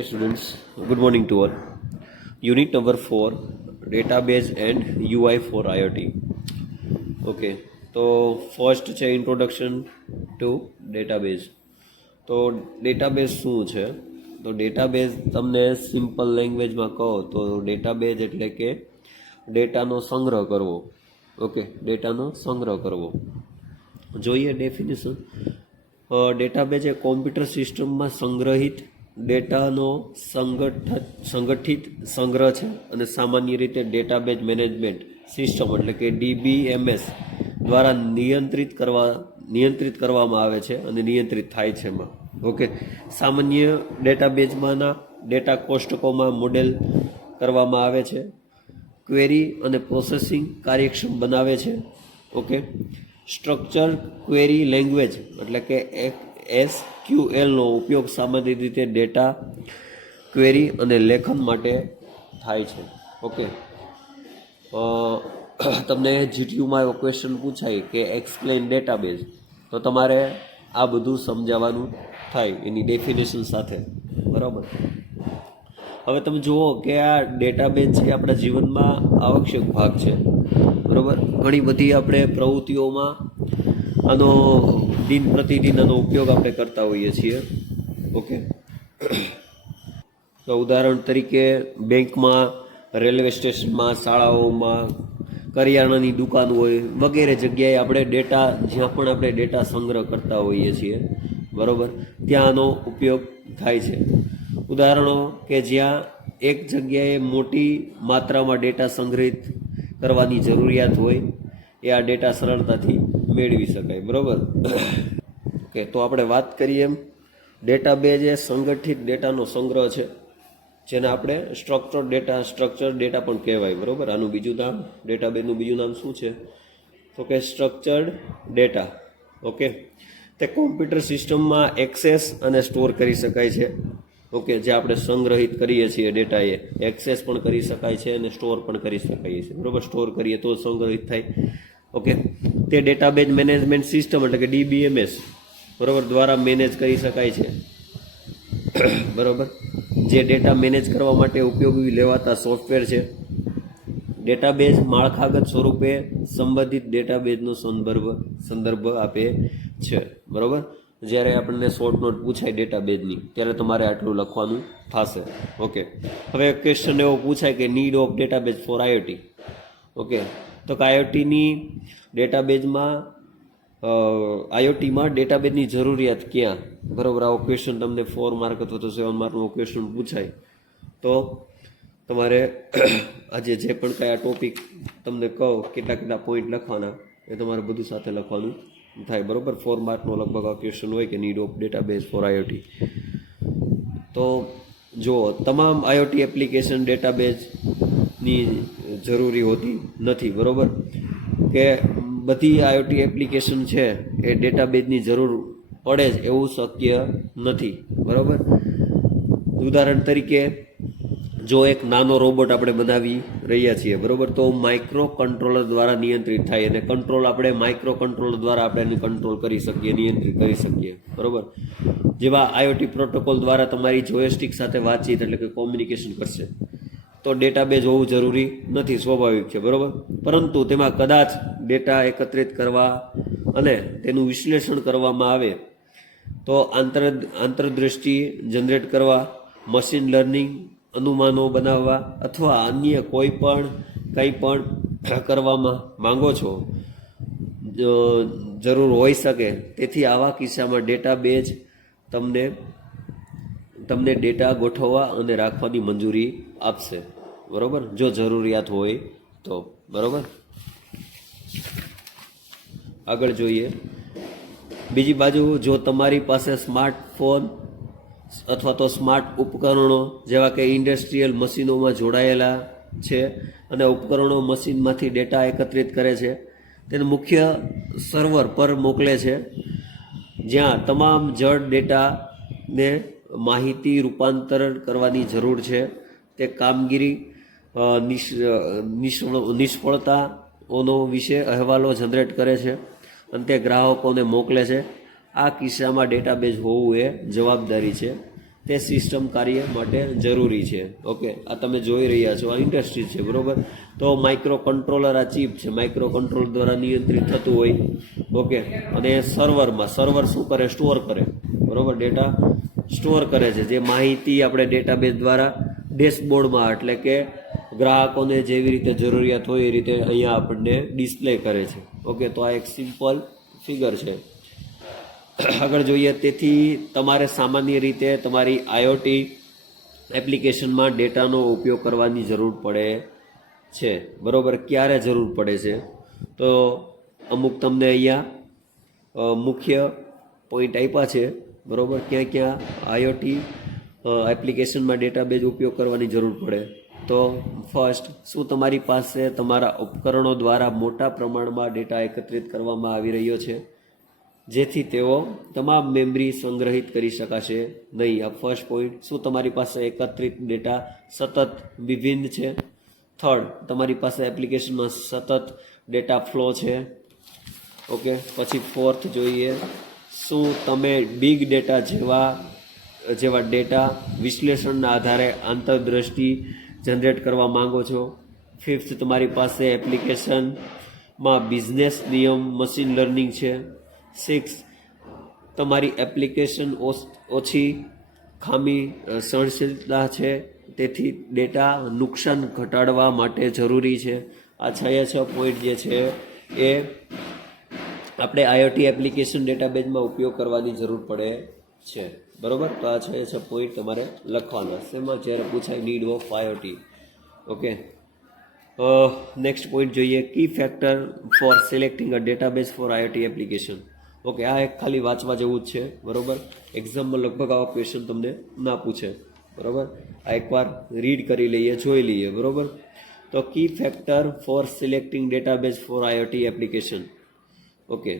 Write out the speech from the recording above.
Okay, students, good morning to all. Unit number 4, database and UI for IoT. Okay, તો first છે introduction to database. તો database શું છે? તો database તમને સિમ્પલ લેંગ્વેજમાં કહો તો ડેટાબેઝ એટલે કે ડેટાનો સંગ્રહ કરવો. ઓકે, ડેટાનો સંગ્રહ કરવો. જોઈએ ડેફિનેશન. ડેટાબેઝ એ કોમ્પ્યુટર સિસ્ટમમાં સંગ્રહિત ડેટાનો સંગઠિત સંગ્રહ છે અને સામાન્ય રીતે ડેટાબેઝ મેનેજમેન્ટ સિસ્ટમ એટલે કે DBMS દ્વારા નિયંત્રિત કરવામાં આવે છે અને નિયંત્રિત થાય છે એમાં. ઓકે, સામાન્ય ડેટાબેઝમાંના ડેટા કોષ્ટકોમાં મોડેલ કરવામાં આવે છે, ક્વેરી અને પ્રોસેસિંગ કાર્યક્ષમ બનાવે છે. ઓકે, સ્ટ્રક્ચર ક્વેરી લેંગ્વેજ એટલે કે SQLનો ઉપયોગ સામાન્ય રીતે ડેટા ક્વેરી અને લેખન માટે થાય છે. ઓકે, તમને GTUમાં એવો ક્વેશ્ચન પૂછાય કે એક્સપ્લેન ડેટાબેઝ, તો તમારે આ બધું સમજાવવાનું થાય એની ડેફિનેશન સાથે. બરાબર. હવે તમે જુઓ કે આ ડેટાબેઝ છે આપણા જીવનમાં આવશ્યક ભાગ છે. બરાબર. ઘણી બધી આપણે પ્રવૃત્તિઓમાં આનો દિન પ્રતિદિન આનો ઉપયોગ આપણે કરતા હોઈએ છીએ. ઓકે, તો ઉદાહરણ તરીકે બેંકમાં, રેલવે સ્ટેશનમાં, શાળાઓમાં, કરિયાણાની દુકાન હોય વગેરે જગ્યાએ આપણે ડેટા, જ્યાં પણ આપણે ડેટા સંગ્રહ કરતા હોઈએ છીએ, બરાબર, ત્યાં આનો ઉપયોગ થાય છે. ઉદાહરણો કે જ્યાં એક જગ્યાએ મોટી માત્રામાં ડેટા સંગ્રહિત કરવાની જરૂરિયાત હોય એ આ ડેટા સરળતાથી મેળવી શકાય. બરાબર. ઓકે, તો આપણે વાત કરીએ એમ ડેટાબેઝ એ સંગઠિત ડેટાનો સંગ્રહ છે, જેને આપણે સ્ટ્રક્ચર ડેટા પણ કહેવાય. બરાબર. આનું બીજું નામ, ડેટાબેઝનું બીજું નામ શું છે? તો કે સ્ટ્રક્ચર્ડ ડેટા. ઓકે, તે કોમ્પ્યુટર સિસ્ટમમાં એક્સેસ અને સ્ટોર કરી શકાય છે. ઓકે, જે આપણે સંગ્રહિત કરીએ છીએ ડેટા એ એક્સેસ પણ કરી શકાય છે અને સ્ટોર પણ કરી શકાય છે. બરાબર. સ્ટોર કરીએ તો સંગ્રહિત થાય. ઓકે, તે ડેટાબેઝ મેનેજમેન્ટ સિસ્ટમ એટલે કે DBMS બરાબર દ્વારા મેનેજ કરી શકાય છે. બરાબર. જે ડેટા મેનેજ કરવા માટે ઉપયોગી લેવાતા સોફ્ટવેર છે. ડેટાબેઝ માળખાગત સ્વરૂપે સંબંધિત ડેટાબેઝનો સંદર્ભ આપે છે. બરાબર. જ્યારે આપણને શોર્ટ નોટ પૂછાય ડેટાબેઝની ત્યારે તમારે આટલું લખવાનું થશે. ઓકે, હવે ક્વેશ્ચન એવો પૂછાય કે need of database for IoT. Okay, તો કે IoTમાં ડેટાબેઝની જરૂરિયાત ક્યાં? બરાબર. આવો ક્વેશ્ચન તમને 4 માર્ક અથવા તો 7 માર્કનો ક્વેશ્ચન પૂછાય તો તમારે આજે જે પણ કયા ટોપિક તમને કહો કેટલા પોઈન્ટ લખવાના એ તમારે બધું સાથે લખવાનું થાય. બરાબર. 4 માર્કનો લગભગ આ ક્વેશ્ચન હોય કે need of database for IoT. તો જો તમામ IoT એપ્લિકેશન ડેટાબેઝની જરૂરી હોતી નથી. બરાબર. કે બધી IoT એપ્લિકેશન છે એ ડેટાબેઝની જરૂર પડે જ એવું શક્ય નથી. બરાબર. ઉદાહરણ તરીકે જો એક નાનો રોબોટ આપણે બનાવી રહ્યા છીએ, બરાબર, તો માઇક્રો કંટ્રોલર દ્વારા નિયંત્રિત થાય અને આપણે માઇક્રો કંટ્રોલર દ્વારા આપણે એને કંટ્રોલ કરી શકીએ, નિયંત્રિત કરી શકીએ. બરાબર. જેવા IoT પ્રોટોકોલ દ્વારા તમારી જોયસ્ટિક સાથે વાતચીત એટલે કે કોમ્યુનિકેશન કરશે. તો ડેટાબેઝ હોવું જરૂરી નથી, સ્વાભાવિક છે. બરાબર. પરંતુ તેમાં કદાચ ડેટા એકત્રિત કરવા અને તેનું વિશ્લેષણ કરવામાં આવે તો આંતરદૃષ્ટિ જનરેટ કરવા, મશીન લર્નિંગ અનુમાનો બનાવવા અથવા અન્ય કંઈ પણ કરવામાં માંગો છો જરૂર હોઈ શકે. તેથી આવા કિસ્સામાં ડેટાબેઝ તમને ડેટા ગોઠવવા અને રાખવાની મંજૂરી આપશે. બરાબર, જો જરૂરિયાત હોય તો. બરાબર. આગળ જોઈએ. બીજી બાજુ જો તમારી પાસે સ્માર્ટફોન અથવા તો સ્માર્ટ ઉપકરણો જેવા કે ઇન્ડસ્ટ્રીયલ મશીનોમાં જોડાયેલા છે અને ઉપકરણો મશીનમાંથી ડેટા એકત્રિત કરે છે, તેને મુખ્ય સર્વર પર મોકલે છે, જ્યાં તમામ જડ ડેટાને માહિતી રૂપાંતરણ કરવાની જરૂર છે. તે કામગીરી નિષ્ફળતાઓનો વિશે અહેવાલો જનરેટ કરે છે અને તે ગ્રાહકોને મોકલે છે. આ કિસ્સામાં ડેટાબેઝ હોવું એ જવાબદારી છે. તે સિસ્ટમ કાર્ય માટે જરૂરી છે. ઓકે, આ તમે જોઈ રહ્યા છો, આ ઇન્ડસ્ટ્રી છે, બરોબર. તો માઇક્રો કંટ્રોલર આ ચીપ છે, માઇક્રો કંટ્રોલર દ્વારા નિયંત્રિત થતું હોય. ઓકે, અને સર્વર શું કરે? સ્ટોર કરે, બરોબર. ડેટા સ્ટોર કરે છે, જે માહિતી આપણે ડેટાબેઝ દ્વારા ડેશબોર્ડમાં, એટલે કે ગ્રાહકોને જેવી રીતે જરૂરિયાત હોય એ રીતે અહીંયા આપણને ડિસ્પ્લે કરે છે. ઓકે, તો આ એક સિમ્પલ ફિગર છે. આગળ જોઈએ, તેથી તમારે સામાન્ય રીતે તમારી આઈઓટી એપ્લિકેશનમાં ડેટાનો ઉપયોગ કરવાની જરૂર પડે છે, બરોબર. ક્યારે જરૂર પડે છે? તો અમુક તમને અહીંયા મુખ્ય પોઈન્ટ આપ્યા છે, બરોબર. ક્યાં ક્યાં આઈઓટી એપ્લિકેશનમાં ડેટાબેઝ ઉપયોગ કરવાની જરૂર પડે? તો ફર્સ્ટ, શું તમારી પાસે તમારા ઉપકરણો દ્વારા મોટા પ્રમાણમાં ડેટા એકત્રિત કરવામાં આવી રહ્યો છે, જેથી તેઓ તમામ મેમરી સંગ્રહિત કરી શકાશે નહીં? આ ફર્સ્ટ પોઈન્ટ. શું તમારી પાસે એકત્રિત ડેટા સતત વિભિન્ન છે? થર્ડ, તમારી પાસે એપ્લિકેશનમાં સતત ડેટા ફ્લો છે. ઓકે, પછી ફોર્થ જોઈએ, શું તમે બિગ ડેટા જેવા ડેટા વિશ્લેષણના આધારે આંતરદ્રષ્ટિ જનરેટ કરવા માંગો છો? ફિફ્થ, તમારી પાસે એપ્લિકેશનમાં બિઝનેસ નિયમ મશીન લર્નિંગ છે. સિક્સ, તમારી એપ્લિકેશન ઓછી ખામી સહનશીલતા છે, તેથી ડેટા નુકસાન ઘટાડવા માટે જરૂરી છે. આ 6 પોઈન્ટ જે છે એ આપણે આઈઓટી એપ્લિકેશન ડેટાબેઝમાં ઉપયોગ કરવાની જરૂર પડે છે, બરોબર. તો આ 6 પોઈન્ટ તમારે લખવાના શેમાં જ્યારે પૂછાય need of IoT. Okay, next point જોઈએ, key factor for selecting a database for IoT application. Okay, આ એક ખાલી વાંચવા જેવું જ છે, બરોબર. એક્ઝામમાં લગભગ આવા ક્વેશ્ચન તમને ના પૂછે, બરોબર. આ એકવાર રીડ કરી લઈએ, જોઈ લઈએ, બરોબર. તો key factor for selecting database for IoT application. Okay,